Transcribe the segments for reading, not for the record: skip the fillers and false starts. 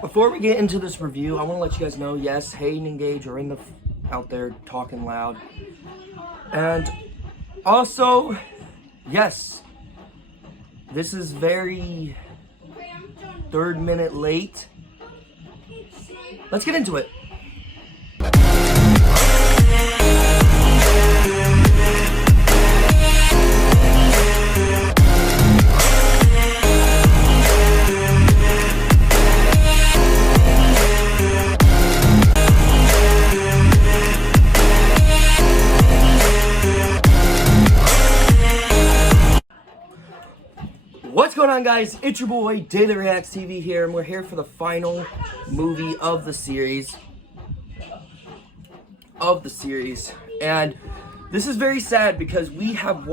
Before we get into this review, I want to let you guys know, yes, Hayden and Gage are out there talking loud. And also, yes, this is very 3rd minute late. Let's get into it. What's going on, guys? It's your boy Daily Reacts TV here, and we're here for the final movie of the series. And this is very sad because we have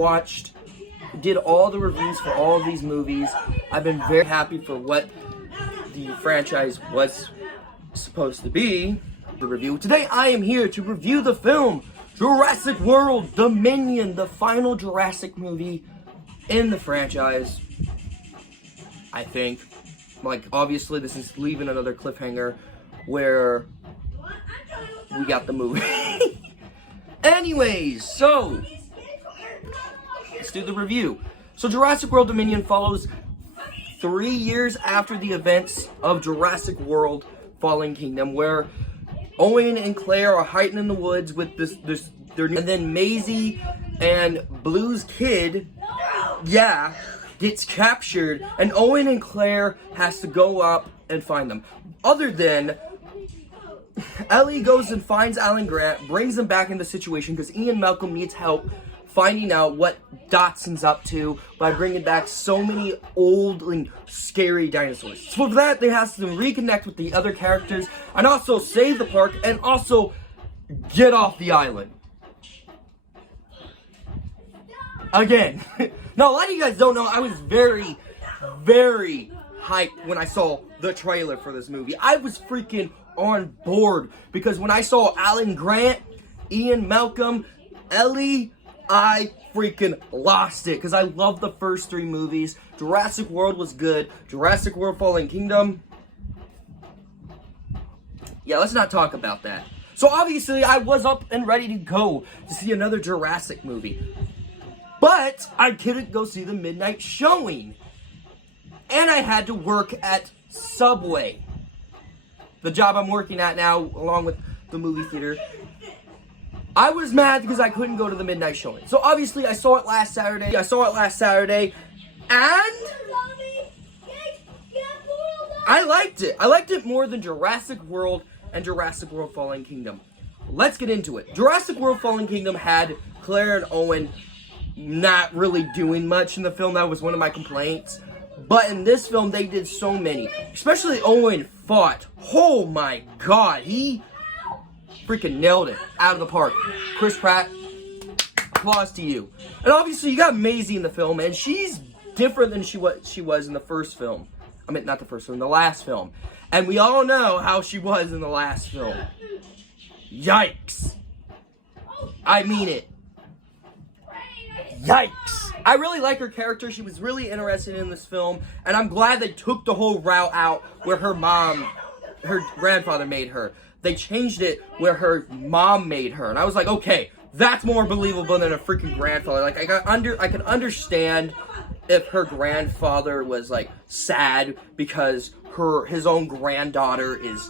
did all the reviews for all of these movies. I've been very happy for what the franchise was supposed to be. The review today, I am here to review the film Jurassic World Dominion, the final Jurassic movie in the franchise. I think, like, obviously this is leaving another cliffhanger where we got the movie. Anyways, so let's do the review. So Jurassic World Dominion follows 3 years after the events of Jurassic World Fallen Kingdom, where Owen and Claire are hiding in the woods with and then Maisie and Blue's kid, gets captured, and Owen and Claire has to go up and find them. Other than Ellie goes and finds Alan Grant, brings him back in the situation because Ian Malcolm needs help finding out what Dotson's up to by bringing back so many old and scary dinosaurs. So for that, they have to reconnect with the other characters and also save the park and also get off the island. Again. Now, a lot of you guys don't know, I was very, very hyped when I saw the trailer for this movie. I was freaking on board because when I saw Alan Grant, Ian Malcolm, Ellie, I freaking lost it because I love the first 3 movies. Jurassic World was good. Jurassic World Fallen Kingdom, yeah, let's not talk about that. So obviously, I was up and ready to go to see another Jurassic movie. But I couldn't go see the midnight showing. And I had to work at Subway, the job I'm working at now, along with the movie theater. I was mad because I couldn't go to the midnight showing. So obviously I saw it last Saturday. And I liked it. I liked it more than Jurassic World and Jurassic World Fallen Kingdom. Let's get into it. Jurassic World Fallen Kingdom had Claire and Owen not really doing much in the film. That was one of my complaints. But in this film, they did so many. Especially Owen fought. Oh my god. He freaking nailed it out of the park. Chris Pratt, applause to you. And obviously, you got Maisie in the film, and she's different than she was in the first film. I mean, not the first film, the last film. And we all know how she was in the last film. Yikes. I mean it. Yikes. I really like her character. She was really interested in this film. And I'm glad they took the whole route out where her grandfather made her. They changed it where her mom made her. And I was like, okay, that's more believable than a freaking grandfather. Like, I could understand if her grandfather was, like, sad because his own daughter is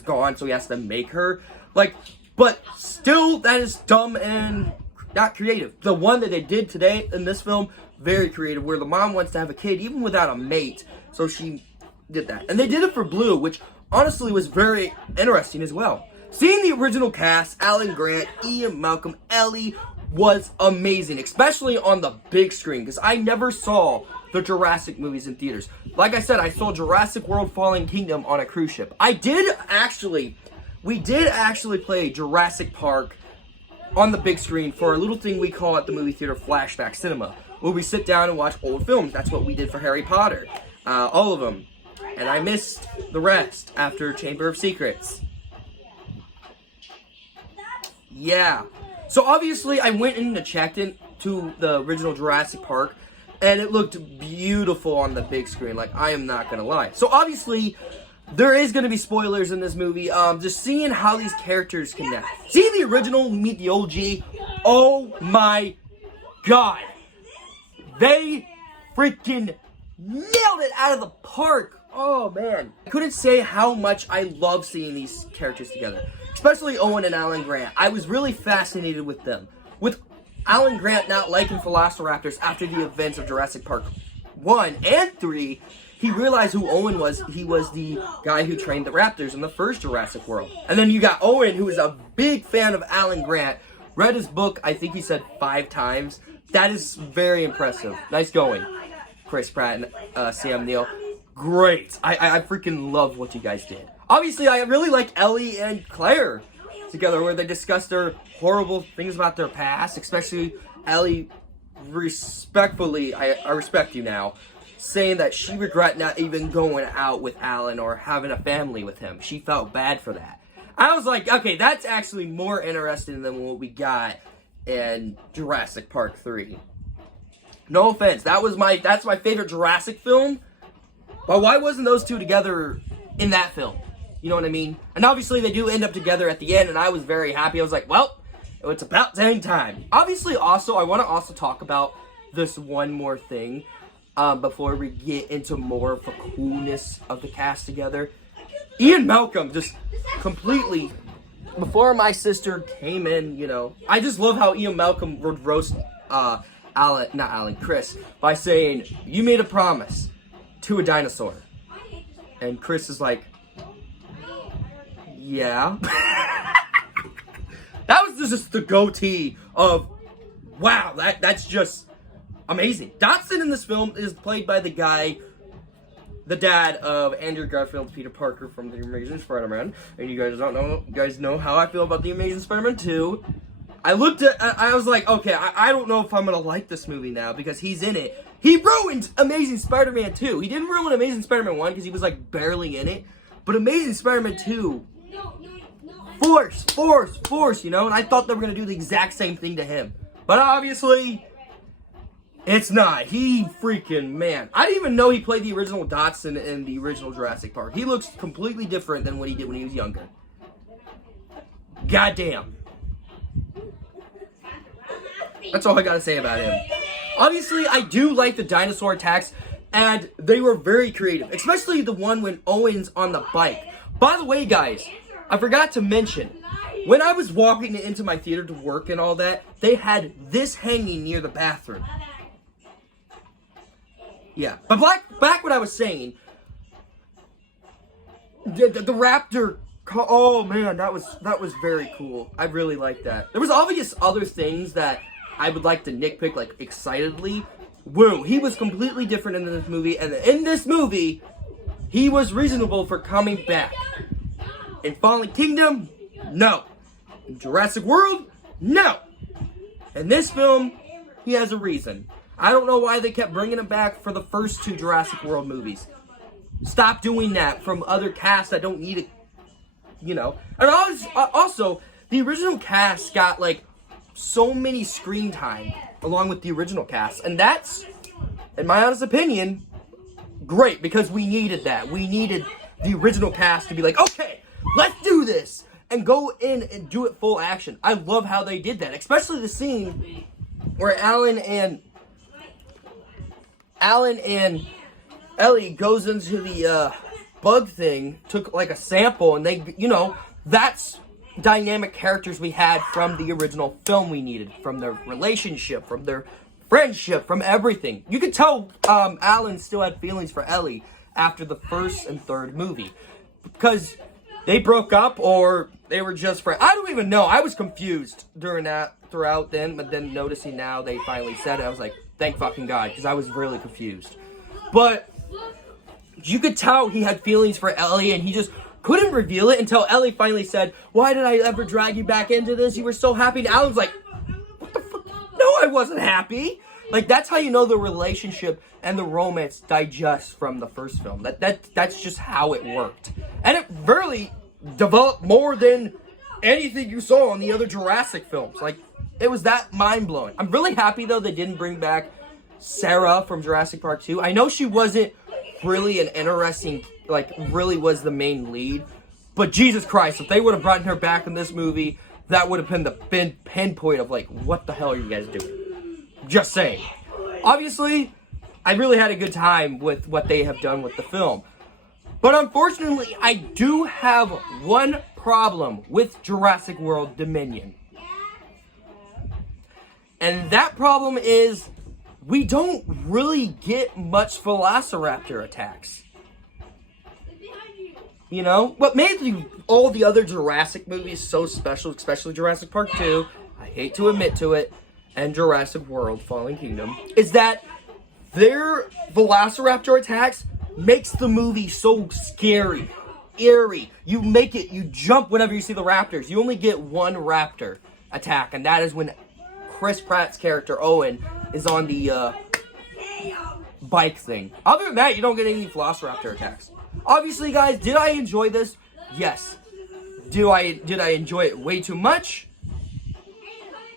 gone, so he has to make her. Like, but still, that is dumb and not creative. The one that they did today in this film, very creative, where the mom wants to have a kid even without a mate, so she did that. And they did it for Blue, which honestly was very interesting as well. Seeing the original cast, Alan Grant, Ian Malcolm, Ellie, was amazing, especially on the big screen, because I never saw the Jurassic movies in theaters. Like I said, I saw Jurassic World Fallen Kingdom on a cruise ship. We did actually play Jurassic Park on the big screen for a little thing we call at the movie theater Flashback Cinema, where we sit down and watch old films. That's what we did for Harry Potter. All of them. And I missed the rest after Chamber of Secrets. Yeah. So obviously I went in and checked into the original Jurassic Park, And it looked beautiful on the big screen, like, I am not gonna lie. So obviously, there is gonna be spoilers in this movie. Just seeing how these characters connect. See the original meet the OG. Oh my god. They freaking nailed it out of the park. Oh man. I couldn't say how much I love seeing these characters together. Especially Owen and Alan Grant. I was really fascinated with them. With Alan Grant not liking velociraptors after the events of Jurassic Park 1 and 3, he realized who Owen was. He was the guy who trained the raptors in the first Jurassic World. And then you got Owen, who is a big fan of Alan Grant. Read his book, I think he said 5 times. That is very impressive. Nice going, Chris Pratt and Sam Neill. Great. I freaking love what you guys did. Obviously, I really like Ellie and Claire together, where they discuss their horrible things about their past, especially Ellie respectfully, I respect you now, saying that she regret not even going out with Alan or having a family with him. She felt bad for that. I was like, okay, that's actually more interesting than what we got in Jurassic Park 3. No offense, that's my favorite Jurassic film, but why wasn't those two together in that film? You know what I mean? And obviously they do end up together at the end, and I was very happy. I was like, well, it's about dang time. Obviously, also, I want to also talk about this one more thing before we get into more of the coolness of the cast together. Ian Malcolm just completely, before my sister came in, you know, I just love how Ian Malcolm would roast Chris, by saying, you made a promise to a dinosaur. And Chris is like, yeah. That was just the goatee of, wow, that's just amazing. Dodson in this film is played by the dad of Andrew Garfield's Peter Parker from The Amazing Spider-Man. And you guys know how I feel about The Amazing Spider-Man 2. I was like, okay, I don't know if I'm gonna like this movie now because he's in it. He ruined Amazing Spider-Man 2. He didn't ruin Amazing Spider-Man 1 because he was like barely in it. But Amazing Spider-Man 2, force, you know? And I thought they were going to do the exact same thing to him. But obviously, it's not. He freaking, man. I didn't even know he played the original Dodson in the original Jurassic Park. He looks completely different than what he did when he was younger. Goddamn. That's all I got to say about him. Obviously, I do like the dinosaur attacks, and they were very creative. Especially the one when Owen's on the bike. By the way, guys, I forgot to mention, when I was walking into my theater to work and all that, they had this hanging near the bathroom. Yeah, but back what I was saying, the raptor, oh man, that was very cool. I really liked that. There was obvious other things that I would like to nitpick, like excitedly. Woo, he was completely different in this movie, and in this movie, he was reasonable for coming back. In Fallen Kingdom, no. In Jurassic World, no. In this film, he has a reason. I don't know why they kept bringing him back for the first 2 Jurassic World movies. Stop doing that from other casts that don't need it, you know. And also, the original cast got, like, so many screen time along with the original cast. And that's, in my honest opinion, great, because we needed that. We needed the original cast to be like, okay, let's do this, and go in and do it full action. I love how they did that, especially the scene where Alan and Ellie goes into the bug thing, took like a sample, and they, you know, that's dynamic characters we had from the original film we needed, from their relationship, from their friendship, from everything. You could tell Alan still had feelings for Ellie after the first and third movie, because they broke up or they were just friends. I don't even know. I was confused throughout then, but then noticing now they finally said it, I was like, thank fucking God, because I was really confused. But you could tell he had feelings for Ellie, and he just couldn't reveal it until Ellie finally said, why did I ever drag you back into this? You were so happy. And Alan's like, what the fuck? No, I wasn't happy. Like, that's how you know the relationship and the romance digest from the first film. That's just how it worked. And it really developed more than anything you saw in the other Jurassic films. Like, it was that mind-blowing. I'm really happy, though, they didn't bring back Sarah from Jurassic Park 2. I know she wasn't really an interesting, like, really was the main lead. But Jesus Christ, if they would have brought her back in this movie, that would have been the pinpoint of, like, what the hell are you guys doing? Just saying. Obviously, I really had a good time with what they have done with the film. But unfortunately, I do have one problem with Jurassic World Dominion. And that problem is we don't really get much Velociraptor attacks. You know? What made all the other Jurassic movies so special, especially Jurassic Park 2, I hate to admit to it, and Jurassic World Fallen Kingdom, is that their Velociraptor attacks makes the movie so scary, eerie. You jump whenever you see the raptors. You only get one raptor attack, and that is when Chris Pratt's character, Owen, is on the bike thing. Other than that, you don't get any Velociraptor attacks. Obviously, guys, did I enjoy this? Yes. Did I enjoy it way too much?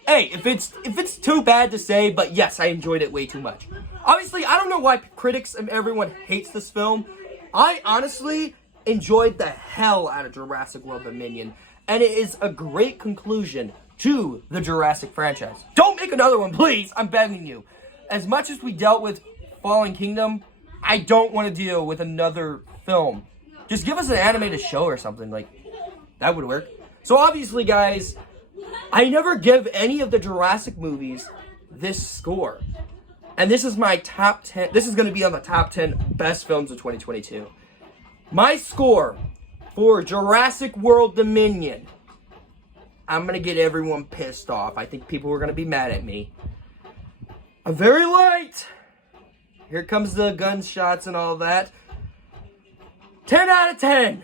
Hey, if it's too bad to say, but yes, I enjoyed it way too much. Obviously, I don't know why critics and everyone hates this film. I honestly enjoyed the hell out of Jurassic World Dominion, and it is a great conclusion to the Jurassic franchise. Don't make another one, please. I'm begging you. As much as we dealt with Fallen Kingdom, I don't want to deal with another film. Just give us an animated show or something. Like, that would work. So obviously, guys, I never give any of the Jurassic movies this score. And this is my top 10. This is going to be on the top 10 best films of 2022. My score for Jurassic World Dominion. I'm going to get everyone pissed off. I think people are going to be mad at me. A very light. Here comes the gunshots and all that. 10 out of 10.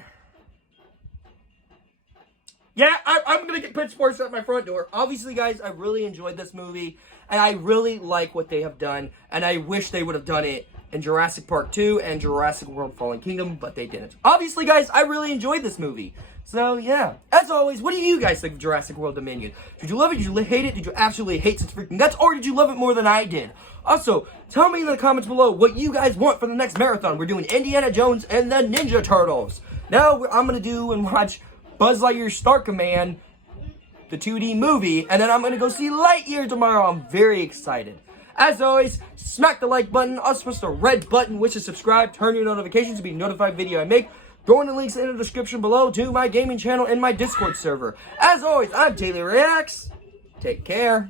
Yeah, I'm going to get pitchforks at my front door. Obviously, guys, I really enjoyed this movie. And I really like what they have done. And I wish they would have done it in Jurassic Park 2 and Jurassic World Fallen Kingdom. But they didn't. Obviously, guys, I really enjoyed this movie. So, yeah. As always, what do you guys think of Jurassic World Dominion? Did you love it? Did you hate it? Did you absolutely hate such freaking guts? Or did you love it more than I did? Also, tell me in the comments below what you guys want for the next marathon. We're doing Indiana Jones and the Ninja Turtles. Now, I'm going to do and watch Buzz Lightyear Star Command, the 2D movie, and then I'm going to go see Lightyear tomorrow. I'm very excited. As always, smack the like button, also press the red button, which is subscribe, turn your notifications to be notified video I make. Go in the links in the description below to my gaming channel and my Discord server. As always, I'm Daily Reacts. Take care.